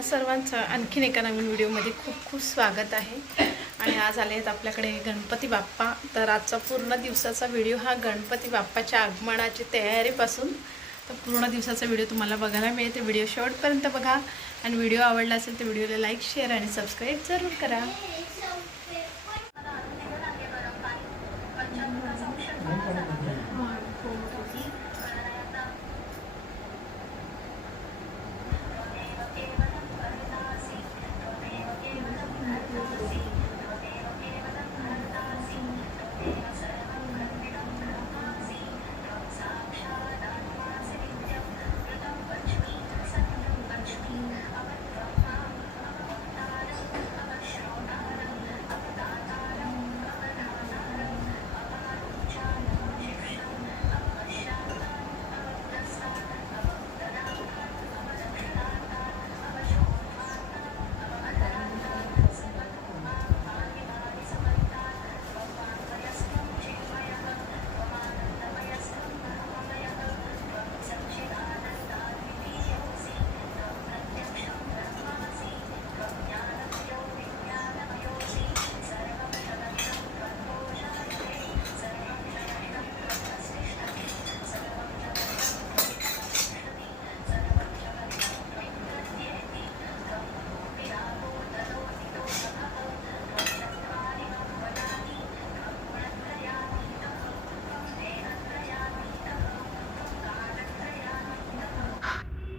तुम्हा सर्वांचं आणखीन एका नवीन व्हिडिओमध्ये खूप खूप स्वागत आहे. आणि आज आले आहेत आपल्याकडे गणपती बाप्पा. तर आजचा पूर्ण दिवसाचा व्हिडिओ हा गणपती बाप्पाच्या आगमनाची तयारीपासून. तर पूर्ण दिवसाचा व्हिडिओ तुम्हाला बघायला मिळेल. ते व्हिडिओ शेवटपर्यंत बघा. आणि व्हिडिओ आवडला असेल तर व्हिडिओला लाईक शेअर आणि सबस्क्राईब जरूर करा.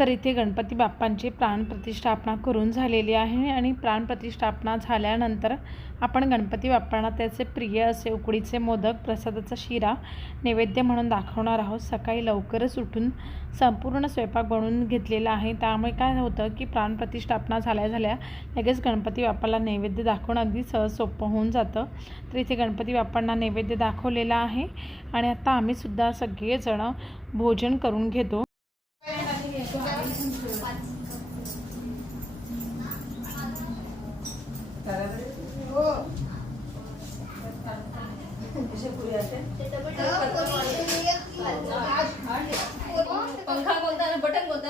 तर इथे गणपती बाप्पांची प्राणप्रतिष्ठापना करून झालेली आहे आणि प्राणप्रतिष्ठापना झाल्यानंतर आपण गणपती बाप्पांना त्याचे प्रिय असे उकडीचे मोदक प्रसादाचा शिरा नैवेद्य म्हणून दाखवणार आहोत. सकाळी लवकरच उठून संपूर्ण स्वयंपाक बनवून घेतलेला आहे. त्यामुळे काय होतं की प्राणप्रतिष्ठापना झाल्या झाल्या लगेच गणपती बाप्पाला नैवेद्य दाखवणं अगदी सहज सोपं होऊन जातं. तर इथे गणपती बाप्पांना नैवेद्य दाखवलेला आहे आणि आता आम्हीसुद्धा सगळेजणं भोजन करून घेतो.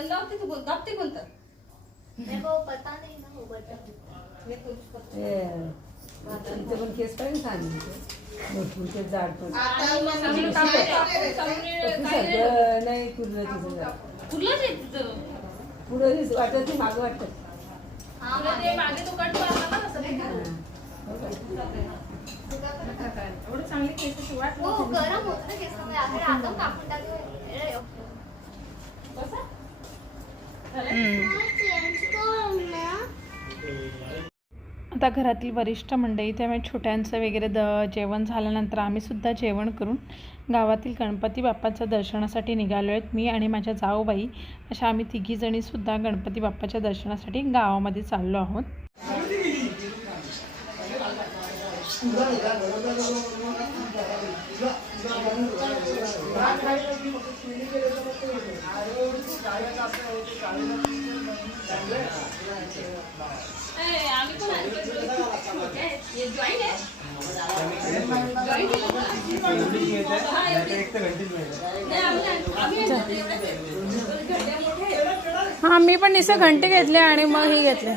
ना दाबते तू बोल दाबते कोणतं मेरे को पता नहीं ना वो बटन इथे पण केस पाहिजे छान भरपूर केस जाड पण सामने सामने सामने सगळं नाही. पुरलं तिचं जाड. फुलं आहे तुझं? पुढं वाटत नाही मागं वाटत. तुला ते मागे तो कट मारला ना तसं नाही का? एवढं चांगली केस वाट वो गरम होतं ना केसामध्ये अगर आता कापून टाकलं. अरे, कसं? आता घरातील वरिष्ठ मंडळी त्यामुळे छोट्यांचं वगैरे द जेवण झाल्यानंतर आम्हीसुद्धा जेवण करून गावातील गणपती बाप्पाच्या दर्शनासाठी निघालो आहेत मी आणि माझ्या जाऊबाई अशा आम्ही तिघीजणीसुद्धा गणपती बाप्पाच्या दर्शनासाठी गावामध्ये चाललो आहोत. हे मी पण निसं घंटे घेतले आणि मग हे घेतले.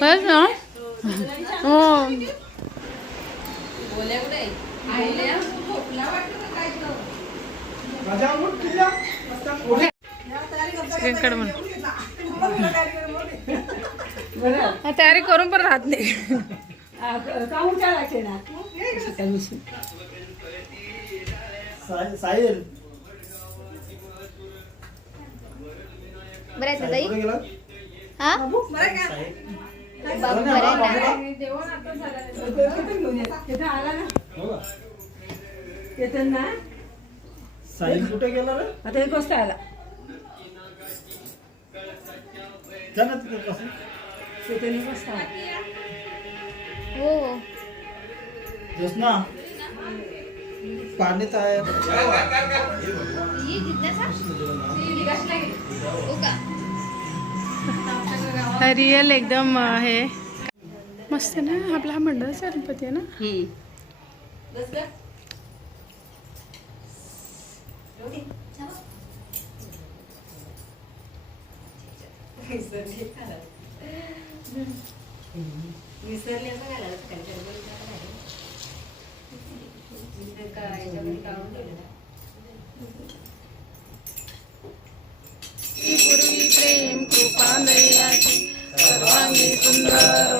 बस ना हो. तयारी करून पण राहत नाही. बरं ताई? हा? बाबू? बरं आहे ना साहिल कुठे गेला रे? आता एक वाजता आला. जा ना तिथे हो. हो पाणी आहे. जिज्ञासा हो रिअल एकदम अं, हे. मस्त आहे ना आपला हा मंडळाचा गणपती आहे ना? दे विसरले विसरले असं पूर्वी प्रेम कृपा सर्वांगी सुंदर